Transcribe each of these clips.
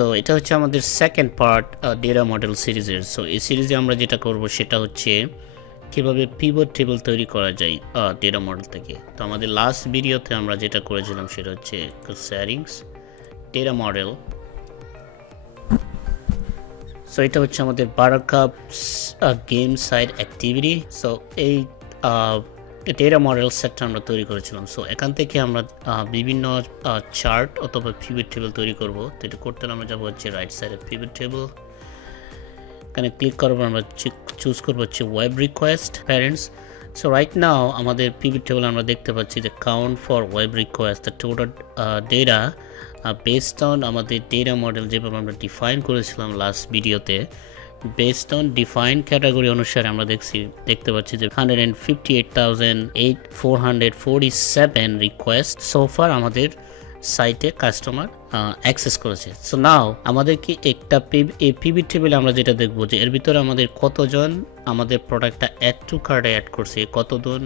So এটা হচ্ছে আমাদের সেকেন্ড পার্ট ডেটা মডেল সিরিজের। সো এই সিরিজে আমরা যেটা করব সেটা হচ্ছে কীভাবে পিভট টেবিল তৈরি করা যায় ডেটা মডেল থেকে। তো আমাদের লাস্ট ভিডিওতে আমরা যেটা করেছিলাম সেটা হচ্ছে সেটিংস, ডেটা মডেল। সো এটা হচ্ছে আমাদের buttercup game side activity. So এই ডেটা মডেল সেটটা আমরা তৈরি করেছিলাম। সো এখান থেকে আমরা বিভিন্ন চার্ট অথবা পিভট টেবিল তৈরি করব। তো এটা করতে হলে আমরা যাবো হচ্ছে রাইট সাইডে পিভট টেবিল, এখানে ক্লিক করবো, আমরা চুজ করবো হচ্ছে web request parents. So right now আমাদের পিভট টেবিল আমরা দেখতে পাচ্ছি যে count for web request, the total data based on আমাদের ডেটা মডেল যেভাবে আমরা ডিফাইন করেছিলাম লাস্ট ভিডিওতে, বেসড অন ডিফাইন ক্যাটাগরি অনুসারে আমরা দেখতে পাচ্ছি যে 158,447 রিকোয়েস্ট সোফার আমাদের সাইটে কাস্টমার অ্যাক্সেস করেছে। সো নাও আমাদের কি একটা এই পিভট টেবিলে আমরা যেটা দেখবো যে এর ভিতরে আমাদের কতজন আমাদের প্রোডাক্টটা অ্যাড টু কার্টে অ্যাড করছে, কতজন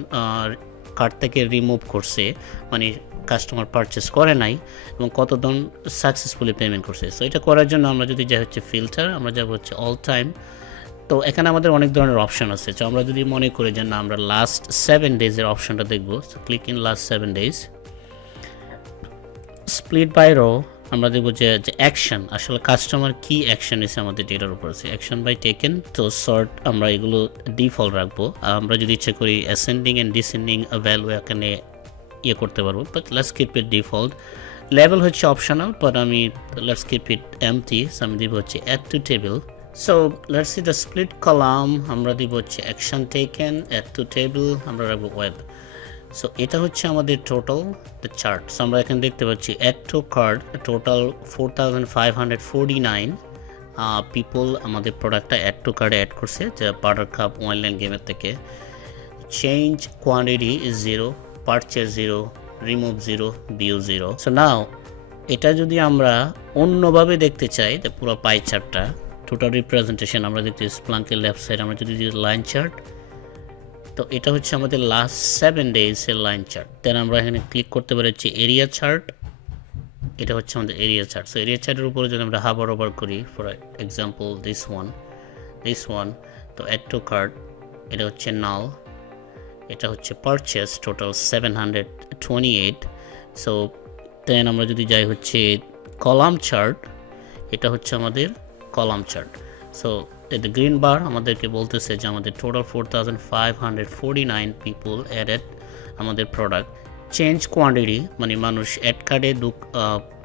কার্ট থেকে রিমুভ করছে, মানে কাস্টমার পারচেস করে নাই, এবং কতজন সাকসেসফুলি পেমেন্ট করছে। সো এটা করার জন্য আমরা যদি যাই হচ্ছে ফিল্টার, আমরা যাব হচ্ছে অল টাইম। তো এখানে আমাদের অনেক ধরনের অপশন আছে। তো আমরা যদি মনে করি যে না আমরা লাস্ট 7 ডেজের অপশনটা দেখবো, so click in last 7 days. Split by row আমরা দেখবো যে অ্যাকশন, আসলে কাস্টমার কি অ্যাকশন এসে আমাদের ডেটার উপর আছে, অ্যাকশন বাই টেকেন। তো শর্ট আমরা এগুলো ডিফল্ট রাখবো। আমরা যদি ইচ্ছে করি অ্যাসেন্ডিং অ্যান্ড ডিসেন্ডিং ভ্যালু এখানে ইয়ে করতে পারবো, but let's keep it default. Level হচ্ছে অপশনাল, বাট আমি let's keep it empty. So আমি দিব হচ্ছে add to table. So let's see the split column, আমরা দিব হচ্ছে action taken, add to table, আমরা রাখবো ওয়েব। সো এটা হচ্ছে আমাদের টোটাল দ্য চার্ট। সো আমরা এখানে দেখতে পাচ্ছি add to cart total 4,549 people আমাদের প্রোডাক্টটা অ্যাড টু কার্ডে অ্যাড করছে, যা বাটারকাপ অনলাইন গেমের থেকে। Change quantity is 0, purchase 0, remove 0, view 0। So now এটা যদি আমরা অন্যভাবে দেখতে চাই, যে পুরো পাই চার্টটা টোটাল রিপ্রেজেন্টেশন আমরা দেখতে স্প্লাঙ্কের লেফট সাইড, আমরা যদি লাইন চার্ট, তো এটা হচ্ছে আমাদের লাস্ট 7 ডেজের লাইন চার্ট। দেন আমরা এখানে ক্লিক করতে পারি হচ্ছে এরিয়া চার্ট, এটা হচ্ছে আমাদের এরিয়া চার্ট। সো এরিয়া চার্টের উপরে যদি আমরা হাবার ওভার করি, ফর এক্সাম্পল দিস ওয়ান, তো অ্যাড টু কার্ট, এটা হচ্ছে নাল, এটা হচ্ছে পারচেস টোটাল 728। সো দেন আমরা যদি যাই হচ্ছে কলাম চার্ট, এটা হচ্ছে আমাদের column chart. So the green bar আমাদেরকে বলতেছে যে আমাদের টোটাল 4,549 পিপল অ্যাডেড আমাদের প্রোডাক্ট। চেঞ্জ কোয়ান্টিটি মানে মানুষ অ্যাড কার্ডে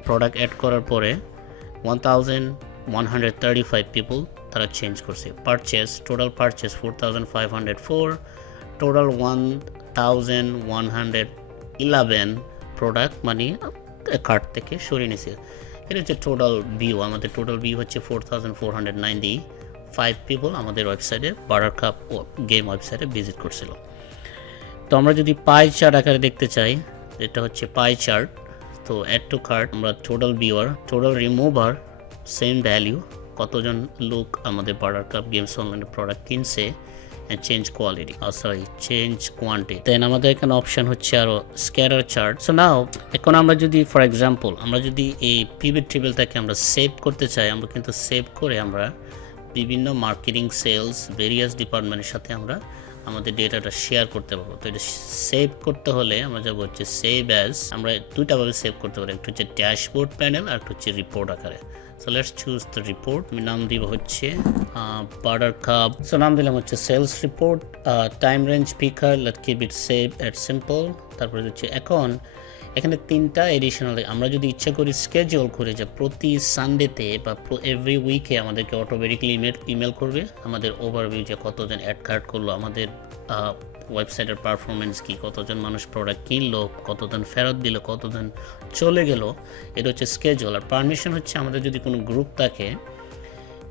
প্রোডাক্ট অ্যাড করার পরে 1,135 পিপল তারা চেঞ্জ করছে। Purchase total purchase 4,504, total 1,111 product মানে কার্ট থেকে সরিয়ে নিয়েছে। এটা হচ্ছে টোটাল ভিউ। আমাদের টোটাল ভিউ হচ্ছে 4,495 পিপল আমাদের ওয়েবসাইটে বাটারকাপ গেম ওয়েবসাইটে ভিজিট করছিল। তো আমরা যদি পাই চার্ট আকারে দেখতে চাই, এটা হচ্ছে পাই চার্ট। তো অ্যাড টু কার্ট আমরা total viewer, total remover, same value, কতজন লোক আমাদের বাটারকাপ গেমস অনলাইন প্রোডাক্ট কিনছে, চেঞ্জ কোয়ালিটি, চেঞ্জ কোয়ান্টিটি। দেন আমাদের এখানে অপশন হচ্ছে আরো স্ক্যাটার চার্ট। সো নাও এখন আমরা যদি ফর এক্সাম্পল আমরা যদি এই পিভট টেবিলটাকে আমরা সেভ করতে চাই, আমরা কিন্তু সেভ করে আমরা বিভিন্ন মার্কেটিং, সেলস, ভেরিয়াস ডিপার্টমেন্টের সাথে আমরা আমাদের ডেটাটা শেয়ার করতে পারবো। তো এটা সেভ করতে হলে আমরা যাবো হচ্ছে সেভ অ্যাজ। আমরা দুইটাভাবে সেভ করতে পারি, একটা হচ্ছে ড্যাশবোর্ড প্যানেল আর একটা হচ্ছে রিপোর্ট আকারে। So let's choose the report. আমি নাম দিব হচ্ছে বাটারকাপ। সো নাম দিলাম হচ্ছে sales report, time range picker, let keep it save at simple. তারপরে হচ্ছে এখন এখানে 3টা এডিশনাল আমরা যদি ইচ্ছা করি স্কেডিউল করে যে প্রতি সানডেতে বা এভরি উইকে আমাদেরকে অটোমেটিকলি ইমেল করবে আমাদের ওভারভিউ, যে কতজন অ্যাড কার্ড করলো, আমাদের ওয়েবসাইটের পারফরমেন্স কি, কতজন মানুষ প্রোডাক্ট কিনলো, কতজন ফেরত দিল, কতজন চলে গেল। এটা হচ্ছে স্কেডিউল। আর পারমিশন হচ্ছে আমাদের যদি কোনো গ্রুপ থাকে,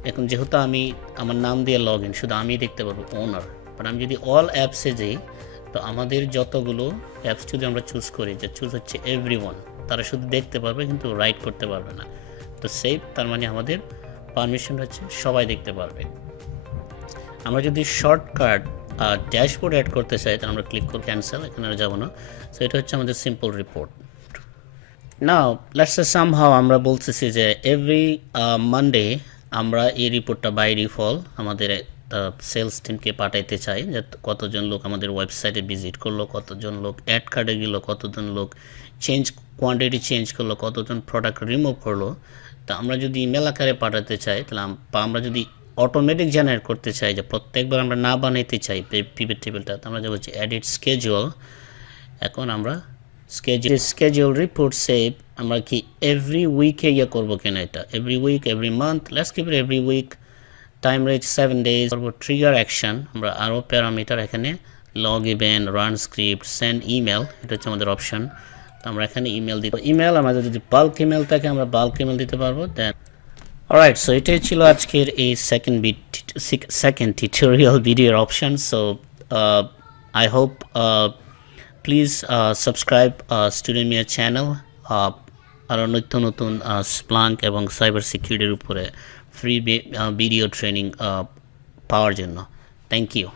এখন যেহেতু আমি আমার নাম দিয়ে লগ ইন, শুধু আমি দেখতে পারবো ওনার, বাট আমি যদি অল অ্যাপসে যাই, তো আমাদের যতগুলো অ্যাপস যদি আমরা চুজ করি, যে চুজ হচ্ছে এভরিওয়ান, তারা শুধু দেখতে পারবে কিন্তু রাইট করতে পারবে না। তো সেভ তার মানে আমাদের পারমিশন হচ্ছে সবাই দেখতে পারবে। আমরা যদি শর্টকাট ড্যাশবোর্ড অ্যাড করতে চাই, তাহলে আমরা ক্লিক করে ক্যান্সেল, এখানে আর যাবো না। সো এটা হচ্ছে আমাদের simple report. Now let's say somehow আমরা বলতেছি যে এভরি মানডে আমরা এই রিপোর্টটা বাই ডিফল্ট আমাদের সেলস টিমকে পাঠাইতে চাই যে কতজন লোক আমাদের ওয়েবসাইটে ভিজিট করলো, কতজন লোক অ্যাড কার্ডে গেল, কতজন লোক কোয়ান্টিটি চেঞ্জ করলো, কতজন প্রোডাক্ট রিমুভ করলো। তো আমরা যদি ইমেল আকারে পাঠাতে চাই তাহলে আমরা যদি অটোমেটিক জেনারেট করতে চাই, যে প্রত্যেকবার আমরা না বানাইতে চাই পিভট টেবিলটা, আমরা যা বলছি এডিট স্কেজুয়াল। এখন আমরা স্কেজুয়াল রিপোর্ট সেভ আমরা কি এভরি উইকে করবো কিনা, এটা every week, every month, let's keep it every week. Time range 7 days করব। ট্রিগার অ্যাকশন আমরা আরও প্যারামিটার এখানে log event, run script, send email, এটা হচ্ছে আমাদের অপশন। তো আমরা এখানে ইমেল দিব। ইমেল আমাদের যদি বাল্ক ইমেল থাকে আমরা বাল্ক ইমেল দিতে পারবো। দেন অলরাইট, সো এটাই ছিল আজকের এই সেকেন্ড টিউটোরিয়াল ভিডিওর option. So I hope please subscribe Studemia channel আরও নিত্য নতুন স্প্লাঙ্ক এবং সাইবার সিকিউরিটির উপরে ফ্রি ভিডিও ট্রেনিং পাওয়ার জন্য। Thank you.